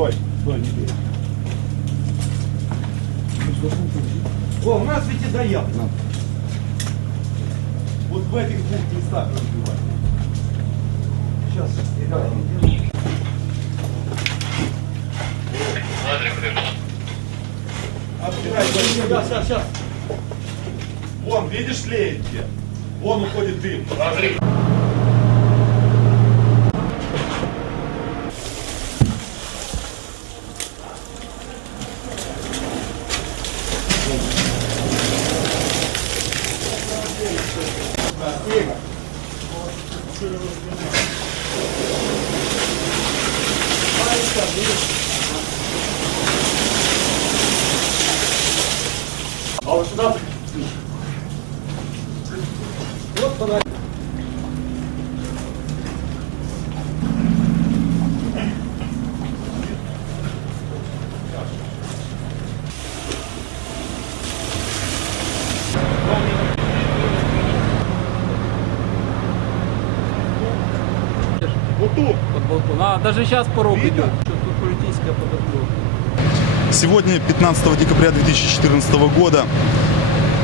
Стой, стой, не бей. О, у нас ведь и заявка. Вот в этих двух местах разбивать. Сейчас, ребята, идем. Отбирай, сейчас, сейчас, сейчас. Вон, видишь, тлеет где? Вон уходит дым. А вот сюда Вот фонарь. Вот тут. под балкон. А, даже сейчас порог идет. Что тут политическая подготовка. Сегодня, 15 декабря 2014 года,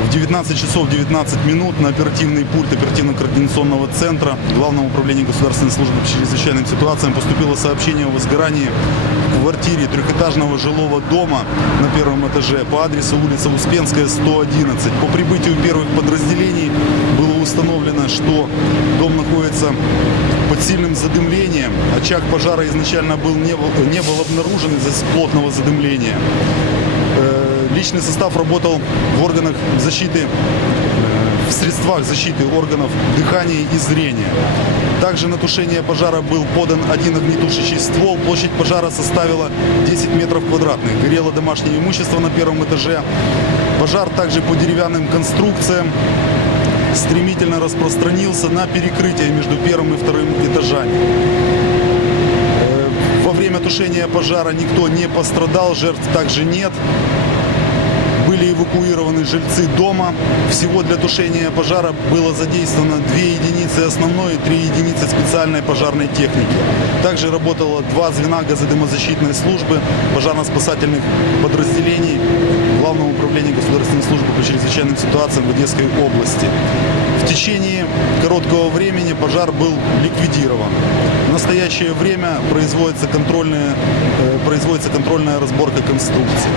в 19 часов 19 минут на оперативный пульт оперативно-координационного центра Главного управления государственной службы по чрезвычайным ситуациям поступило сообщение о возгорании в квартире трехэтажного жилого дома на первом этаже по адресу улица Успенская, 111. По прибытию первых подразделений было установлено, что дом находится под сильным задымлением. Очаг пожара изначально был не, был- не был обнаружен из-за плотного задымления. Э, Личный состав работал в органах защиты, э, в средствах защиты органов дыхания и зрения. Также на тушение пожара был подан один огнетушащий ствол. Площадь пожара составила 10 метров квадратных. Горело домашнее имущество на первом этаже. Пожар также по деревянным конструкциям стремительно распространился на перекрытие между первым и вторым этажами. Э, Во время тушения пожара никто не пострадал, жертв также нет. Были эвакуированы жильцы дома. Всего для тушения пожара было задействовано две единицы основной и три единицы специальной пожарной техники. Также работало два звена газодымозащитной службы, пожарно-спасательных подразделений Главного управления государственной службы по чрезвычайным ситуациям в Одесской области. В течение короткого времени пожар был ликвидирован. В настоящее время производится контрольная, э, производится контрольная разборка конструкции.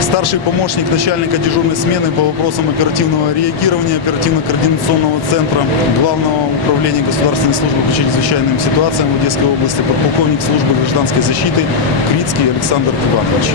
Старший помощник начальника дежурной смены по вопросам оперативного реагирования оперативно-координационного центра Главного управления государственной службы по чрезвычайным ситуациям в Одесской области, подполковник службы гражданской защиты Крицкий Александр Иванович.